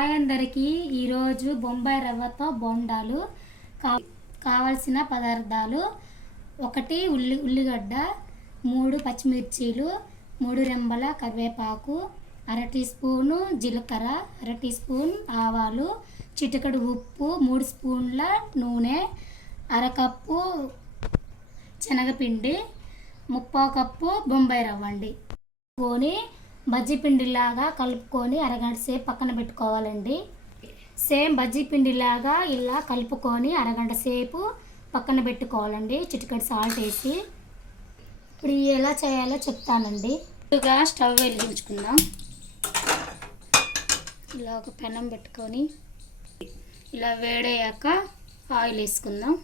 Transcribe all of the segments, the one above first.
Hi అందరికీ ఈరోజు బొంబాయి రవ్వతో బోండాలు కావాల్సిన పదార్థాలు: 1 ఉల్లిగడ్డ, 3 పచ్చిమిర్చీలు, 3 రెమ్మల కరివేపాకు, అర టీ స్పూను జీలకర్ర, అర టీ స్పూన్ ఆవాలు, చిటికెడు ఉప్పు, 3 స్పూన్ల నూనె, అరకప్పు శనగపిండి, 3/4 కప్పు బొంబాయి రవ్వ అండి. బజ్జీ పిండిలాగా కలుపుకొని అరగంట సేపు పక్కన పెట్టుకోవాలండి. సేమ్ బజ్జీ పిండిలాగా ఇలా కలుపుకొని అరగంట సేపు పక్కన పెట్టుకోవాలండి. చిటికెడు సాల్ట్ వేసి. ఇప్పుడు ఎలా చేయాలో చెప్తానండి. ముందుగా స్టవ్ వెలిగించుకుందాం. ఇలా ఒక పెనం పెట్టుకొని ఇలా వేడయ్యాక ఆయిల్ వేసుకుందాం.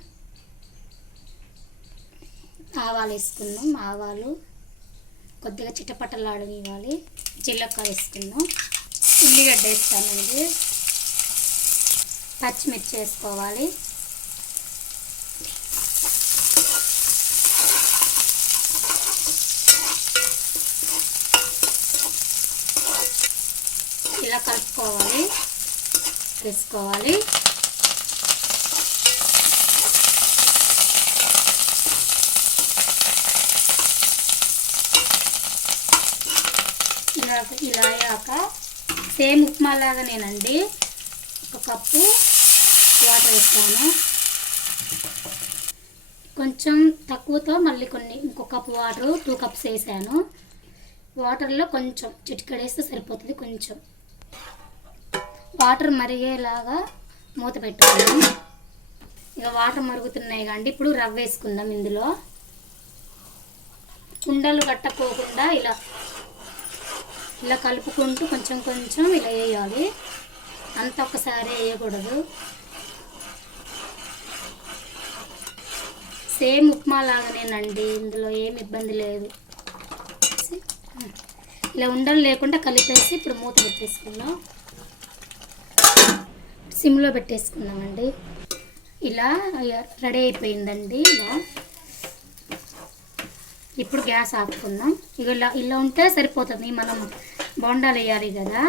ఆవాలు వేసుకుందాం. ఆవాలు కొద్దిగా చిటపటలాడనివ్వాలి. జీలకర్ర వేసుకుందాం. ఉల్లిగడ్డ వేస్తానండి. పచ్చిమిర్చి వేసుకోవాలి. ఇలా కలుపుకోవాలి. వేసుకోవాలి. ఇలా అయ్యాక సేమ్ ఉప్మా లాగానేనండి. 1 కప్పు వాటర్ వేస్తాను. కొంచెం తక్కువతో మళ్ళీ ఇంకొక కప్పు వాటర్ 2 కప్స్ వేసాను. వాటర్లో కొంచెం చిటికెడేస్తే సరిపోతుంది. కొంచెం వాటర్ మరిగేలాగా మూత పెట్టుకుందాం. ఇక వాటర్ మరుగుతున్నాయి కండి. ఇప్పుడు రవ్వ వేసుకుందాం. ఇందులో ఉండలు కట్టకోకుండా ఇలా కలుపుకుంటూ కొంచెం కొంచెం ఇలా వేయాలి. అంత ఒక్కసారి వేయకూడదు. సేమ్ ఉప్మా లాగానేనండి. ఇందులో ఏమి ఇబ్బంది లేదు. ఇలా ఉండలు లేకుండా కలిపేసి ఇప్పుడు మూత పెట్టేసుకుందాం. సిమ్లో పెట్టేసుకుందామండి. ఇలా రెడీ అయిపోయిందండి. ఇప్పుడు గ్యాస్ ఆపుకుందాం. ఇక ఇలా ఉంటే సరిపోతుంది. మనం బోండాలు వేయాలి కదా,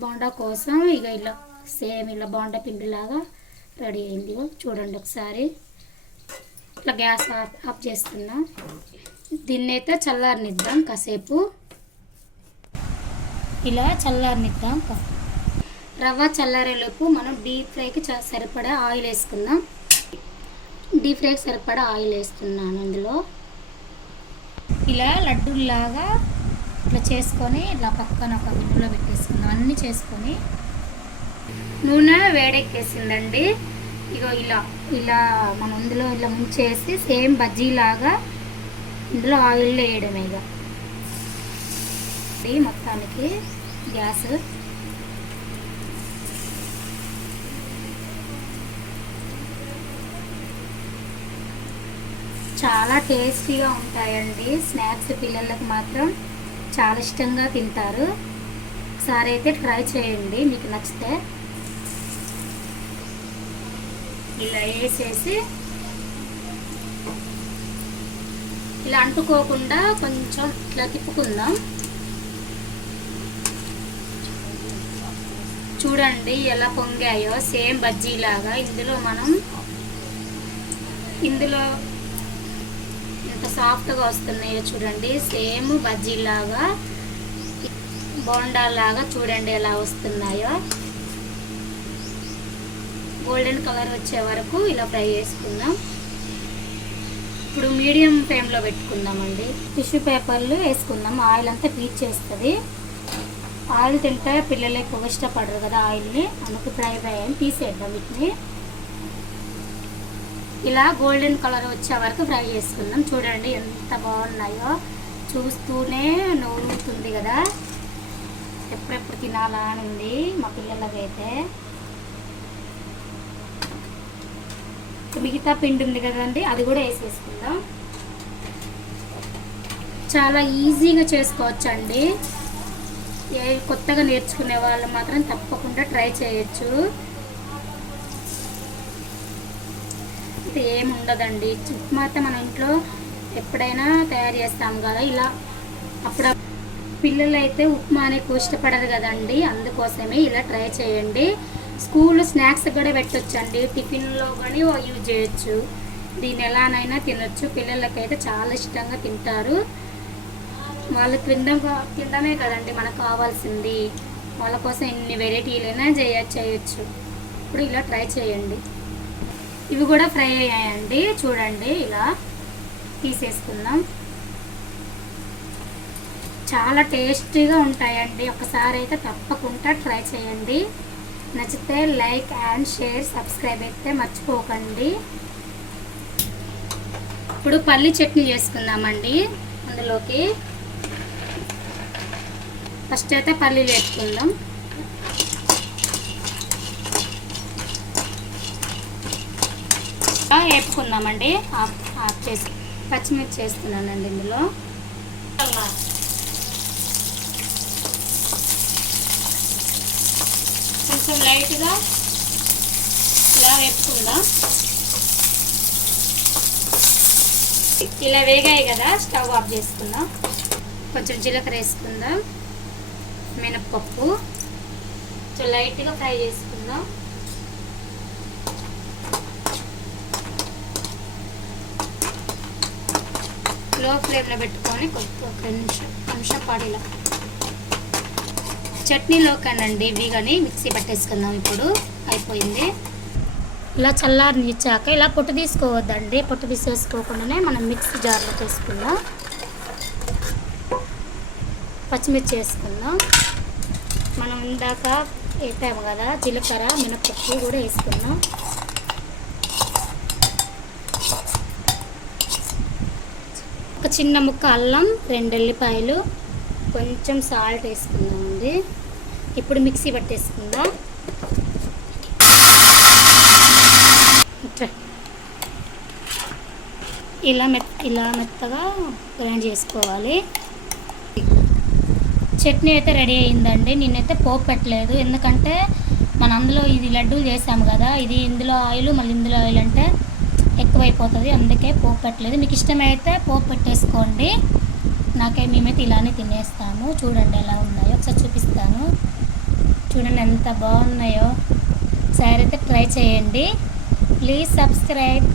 బోండా కోసం ఇక ఇలా సేమ్ ఇలా బోండా పిండిలాగా రెడీ అయింది. చూడండి ఒకసారి. ఇట్లా గ్యాస్ ఆఫ్ చేస్తున్నాం. దీన్ని అయితే చల్లారనిద్దాం కాసేపు. ఇలా చల్లారనిద్దాం. రవ్వ చల్లారేలోపు మనం డీప్ ఫ్రైకి సరిపడా ఆయిల్ వేసుకుందాం. డీప్ ఫ్రైకి సరిపడా ఆయిల్ వేస్తున్నాను. అందులో ఇలా లడ్డూలాగా ఇట్లా చేసుకొని ఇలా పక్కన ఒక గిన్నెలో పెట్టేసుకుందాం. అన్నీ చేసుకొని నూనె వేడెక్కేసిందండి. ఇగో ఇలా మనం ఇందులో ఇలా ముంచేసి సేమ్ బజ్జీలాగా ఇందులో ఆయిల్లో వేయడమే. ఇక మొత్తానికి గ్యాస్ చాలా టేస్టీగా ఉంటాయండి. స్నాక్స్ పిల్లలకు మాత్రం చాలా ఇష్టంగా తింటారు. ఒకసారి అయితే ట్రై చేయండి మీకు నచ్చితే. ఇలా వేసేసి ఇలా అంటుకోకుండా కొంచెం ఇట్లా తిప్పుకుందాం. చూడండి ఎలా పొంగాయో సేమ్ బజ్జీలాగా. ఇందులో ఎంత సాఫ్ట్గా వస్తున్నాయో చూడండి. సేమ్ బజ్జీలాగా బోండాలాగా చూడండి ఎలా వస్తున్నాయో. గోల్డెన్ కలర్ వచ్చే వరకు ఇలా ఫ్రై చేసుకుందాం. ఇప్పుడు మీడియం ఫ్లేమ్లో పెట్టుకుందామండి. టిష్యూ పేపర్లు వేసుకుందాం. ఆయిల్ అంతా పీచ్ చేస్తుంది. ఆయిల్ తింటే పిల్లలు ఎక్కువ ఇష్టపడరు కదా ఆయిల్ని. అందుకు ఫ్రై అని తీసేద్దాం. వీటిని ఇలా గోల్డెన్ కలర్ వచ్చే వరకు ఫ్రై చేసుకుందాం. చూడండి ఎంత బాగున్నాయో. చూస్తూనే నవ్వుతుంది కదా. ఎప్పుడెప్పుడు తినాలా అని ఉంది మా పిల్లలకైతే. మిగతా పిండి ఉంది కదండి, అది కూడా వేసేసుకుందాం. చాలా ఈజీగా చేసుకోవచ్చండి. కొత్తగా నేర్చుకునే వాళ్ళు మాత్రం తప్పకుండా ట్రై చేయొచ్చు. ఏమి ఉండదండి. ఉప్మా అయితే మన ఇంట్లో ఎప్పుడైనా తయారు చేస్తాం కదా. ఇలా అప్పుడు పిల్లలు అయితే ఉప్మా ఎక్కువ ఇష్టపడరు కదండి, అందుకోసమే ఇలా ట్రై చేయండి. స్కూల్లో స్నాక్స్ కూడా పెట్టొచ్చండి, టిఫిన్లో కానీ యూజ్ చేయొచ్చు. దీన్ని ఎలానైనా తినొచ్చు, పిల్లలకైతే చాలా ఇష్టంగా తింటారు. వాళ్ళు తినడమే కదండి మనకు కావాల్సింది, వాళ్ళ కోసం ఎన్ని వెరైటీలైనా చేయొచ్చు. ఇప్పుడు ఇలా ట్రై చేయండి. ఇవి కూడా ఫ్రై అయ్యాయండి, చూడండి ఇలా తీసేసుకుందాం. చాలా టేస్టీగా ఉంటాయండి, ఒకసారి అయితే తప్పకుండా ట్రై చేయండి. నచ్చితే లైక్ అండ్ షేర్, సబ్స్క్రైబ్ అయితే మర్చిపోకండి. ఇప్పుడు పల్లి చట్నీ చేసుకుందామండి. అందులోకి ఫస్ట్ అయితే పల్లీలు వేసుకుందాం. వేపుకుందామండి. ఆఫ్ చేసి పచ్చిమిర్చి వేస్తున్నానండి ఇందులో. కొంచెం లైట్గా ఇలా వేపుకుందాం. ఇలా వేగాయి కదా, స్టవ్ ఆఫ్ చేసుకుందాం. కొంచెం జీలకర్ర వేసుకుందాం, మినప్పప్పు కొంచెం లైట్గా ఫ్రై చేసుకుందాం. లో ఫ్లేమ్లో పెట్టుకొని ఒక నిమిషం పాటు ఇలా చట్నీలోకనండి ఇవి కానీ మిక్సీ పట్టేసుకుందాం. ఇప్పుడు అయిపోయింది. ఇలా చల్లారనిచ్చాక ఇలా పొట్టు తీసుకోవద్దండి, పొట్టు తీసేసుకోకుండానే మనం మిక్సీ జార్లో తీసుకుందాం. పచ్చిమిర్చి వేసుకుందాం. మనం ఇందాక వేపాము కదా జీలకర్ర మినపప్పు కూడా వేసుకుందాం. ఒక చిన్న ముక్క అల్లం, 2 ఎల్లిపాయలు, కొంచెం సాల్ట్ వేసుకుందామండి. ఇప్పుడు మిక్సీ పట్టేసుకుందాం. ఇలా మెత్తగా గ్రైండ్ చేసుకోవాలి. చట్నీ అయితే రెడీ అయిందండి. నేనైతే పోపు పెట్టలేదు, ఎందుకంటే మనం అందులో ఇది లడ్డూలు చేసాము కదా, ఇది ఇందులో ఆయిల్ మళ్ళీ ఇందులో ఆయిల్ అంటే ఎక్కువైపోతుంది, అందుకే పోపు పెట్టలేదు. మీకు ఇష్టమైతే పోపు పెట్టేసుకోండి. మేమైతే ఇలానే తినేస్తాము. చూడండి ఎలా ఉన్నాయో ఒకసారి చూపిస్తాను. చూడండి ఎంత బాగున్నాయో. ఒకసారి అయితే ట్రై చేయండి. Please subscribe.